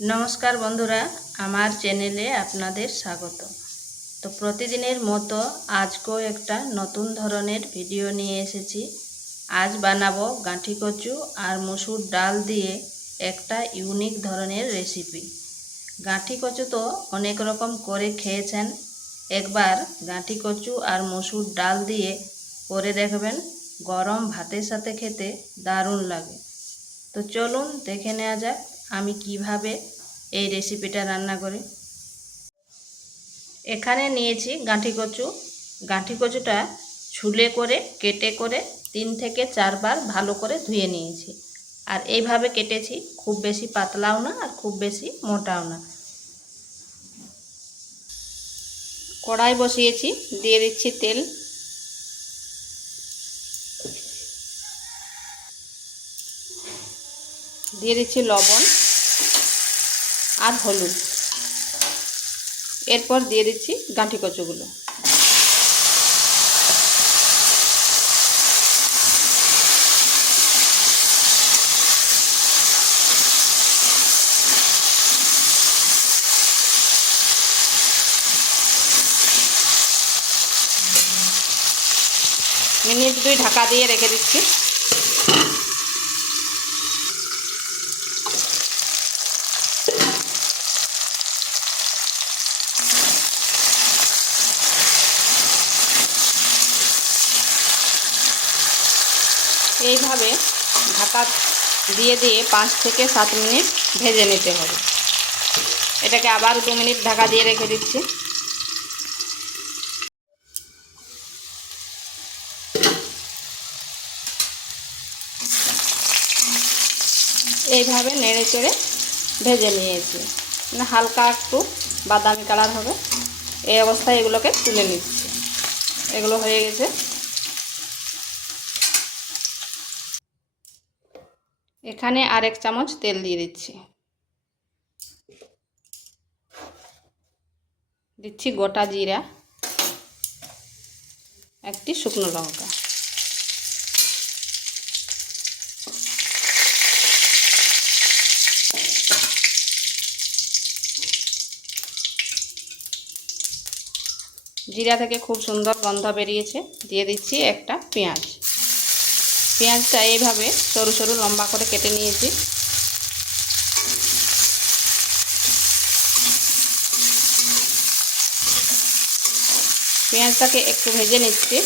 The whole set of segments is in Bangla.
নমস্কার বন্ধুরা, আমার চ্যানেলে আপনাদের স্বাগত। তো প্রতিদিনের মতো আজকেও একটা নতুন ধরনের ভিডিও নিয়ে এসেছি। আজ বানাবো গাঁঠি কচু আর মসুর ডাল দিয়ে একটা ইউনিক ধরনের রেসিপি। গাঁঠি কচু তো অনেক রকম করে খেয়েছেন, একবার গাঁঠি কচু আর মসুর ডাল দিয়ে করে দেখবেন, গরম ভাতের সাথে খেতে দারুণ লাগে। তো চলুন দেখে নেওয়া যাক আমি কিভাবে এই রেসিপিটা রান্না করি। এখানে নিয়েছি গাঁঠি কচু। গাঁঠি কচুটা ছুলে করে কেটে করে 3 থেকে 4 বার ভালো করে ধুয়ে নিয়েছি। আর এইভাবে কেটেছি, খুব বেশি পাতলাও না আর খুব বেশি মোটাও না। কড়াই বসিয়েছি, দিয়ে দিচ্ছি তেল। দিয়ে দিচ্ছি লবণ আর হলুদ। এরপর দিয়ে দিচ্ছি গাঁঠি কচুগুলো। মিনিট 2 ঢাকা দিয়ে রেখে দিচ্ছি। এইভাবে ঢাকা দিয়ে 5 থেকে 7 মিনিট ভেজে নিতে হবে। এটাকে আবার 2 মিনিট ঢাকা দিয়ে রেখে দিচ্ছি। এইভাবে নেড়ে চেড়ে ভেজে নিয়েছি, মানে হালকা একটু বাদামি কালার হবে। এই অবস্থায় এগুলোকে তুলে নিচ্ছি। এগুলো হয়ে গেছে। এখানে আর 1 চামচ তেল দিয়ে দিচ্ছি। দিচ্ছি গোটা জিরা, একটি শুকনো লঙ্কা। জিরা থেকে খুব সুন্দর গন্ধ বেরিয়েছে। দিয়ে দিচ্ছি একটা পেঁয়াজ। পেঁয়াজটা এইভাবে সরু সরু লম্বা করে কেটে নিয়েছি। পেঁয়াজটাকে একটু ভেজে নিচ্ছি।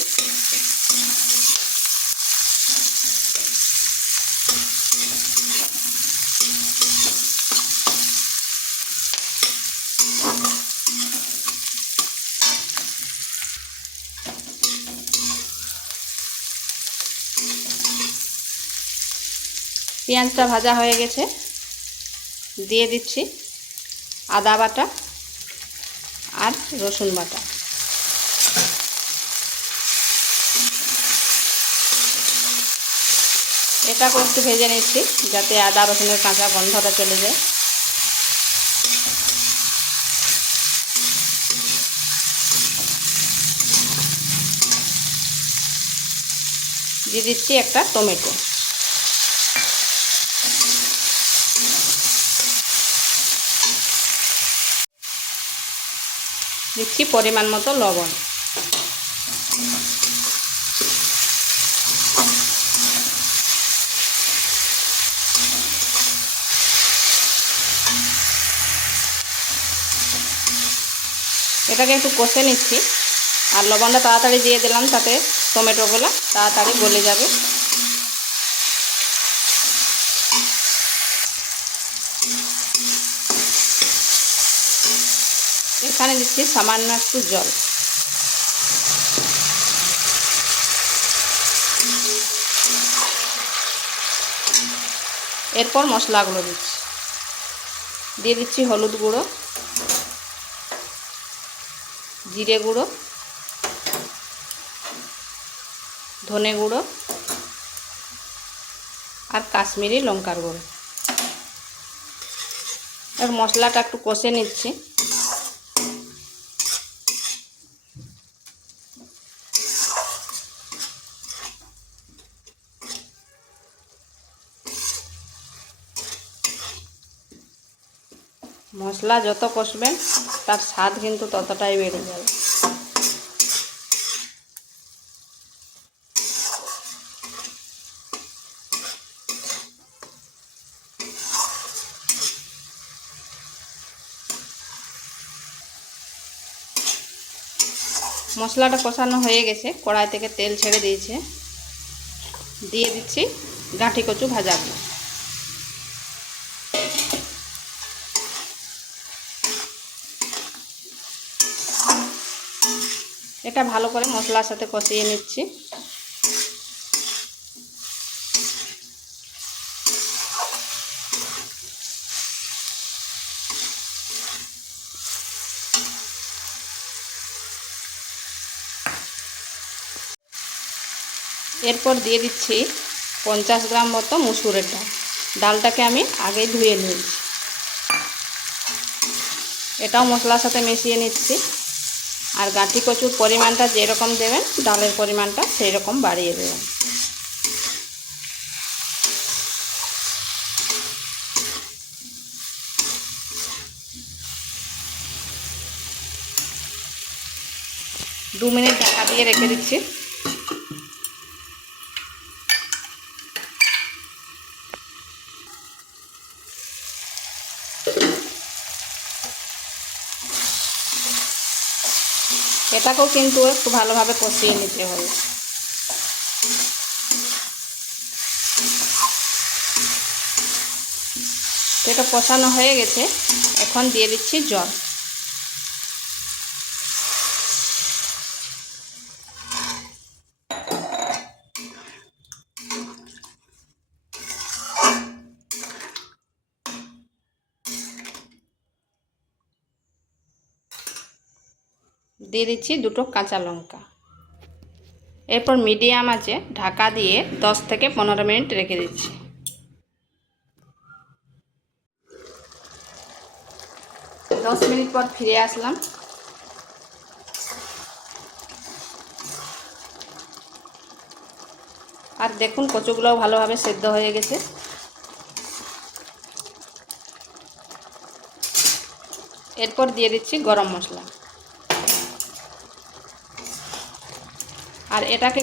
পেঁয়াজটা ভাজা হয়ে গেছে। দিয়ে দিচ্ছি আদা বাটা আর রসুন বাটা। এটাকে একটু ভেজে নিচ্ছি যাতে আদা রসুনের কাঁচা গন্ধটা চলে যায়। দিয়ে দিচ্ছি একটা টমেটো। দিচ্ছি পরিমাণ মতো লবণ। এটাকে একটু কষে নিচ্ছি। আর লবণটা তাড়াতাড়ি দিয়ে দিলাম, তাতে টমেটোগুলো তাড়াতাড়ি গলে যাবে। এখানে দিচ্ছি সামান্য একটু জল। এরপর মশলাগুলো দিচ্ছি। দিয়ে দিচ্ছি হলুদ গুঁড়ো, জিরে গুঁড়ো, ধনে গুঁড়ো আর কাশ্মীরি লঙ্কার গুঁড়ো। আর মশলাটা একটু কষে নিচ্ছি। মশলা যত কষবেন তার স্বাদ কিন্তু ততটাই বেড়ে যাবে। মশলাটা কষানো হয়ে গেছে, কড়াই থেকে তেল ছেড়ে দিয়েছে। দিয়ে দিচ্ছি গাঁঠি কচু ভাজাগুলো। এটা ভালো করে মশলার সাথে কষিয়ে নিচ্ছি। এরপর দিয়ে দিচ্ছি 50 গ্রাম মতো মুসুরের ডাল। ডালটাকে আমি আগেই ধুয়ে নিয়েছি। এটাও মশলার সাথে মিশিয়ে নিচ্ছি। আর গাঁঠি কচুর পরিমাণটা যেরকম দেবেন ডালের পরিমাণটা সেই রকম বাড়িয়ে দেবেন। দু মিনিট ঢাকা দিয়ে রেখে দিচ্ছি। এটাকেও কিন্তু একটু ভালোভাবে কষিয়ে নিতে হবে। এটা কষানো হয়ে গেছে, এখন দিয়ে দিচ্ছি জল। দিয়ে দিচ্ছি দুটো কাঁচা লঙ্কা। এরপর মিডিয়াম আঁচে ঢাকা দিয়ে 10 থেকে 15 মিনিট রেখে দিচ্ছি। দশ মিনিট পর ফিরে আসলাম। আর দেখুন কচুগুলোও ভালোভাবে সেদ্ধ হয়ে গেছে। এরপর দিয়ে দিচ্ছি গরম মশলা। আর এটাকে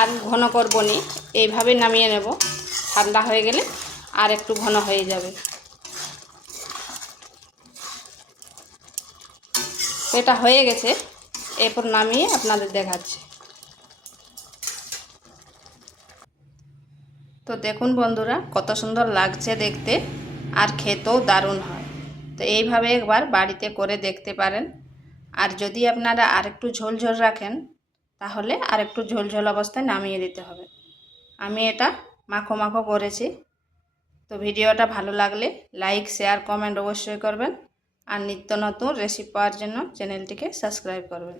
আর ঘন করব নি, এইভাবে নামিয়ে নেব। ঠান্ডা হয়ে গেলে আর একটু ঘন হয়ে যাবে। এটা হয়ে গেছে, এরপর নামিয়ে আপনাদের দেখাচ্ছি। তো দেখুন বন্ধুরা, কত সুন্দর লাগছে দেখতে, আর খেতেও দারুণ হয়। তো এইভাবে একবার বাড়িতে করে দেখতে পারেন। আর যদি আপনারা আরেকটু ঝোল ঝোল রাখেন তাহলে আরেকটু ঝোল ঝোল অবস্থায় নামিয়ে দিতে হবে। আমি এটা মাখো মাখো করেছি। তো ভিডিওটা ভালো লাগলে লাইক, শেয়ার, কমেন্ট অবশ্যই করবেন। আর নিত্য নতুন রেসিপি পাওয়ার জন্য চ্যানেলটিকে সাবস্ক্রাইব করবেন।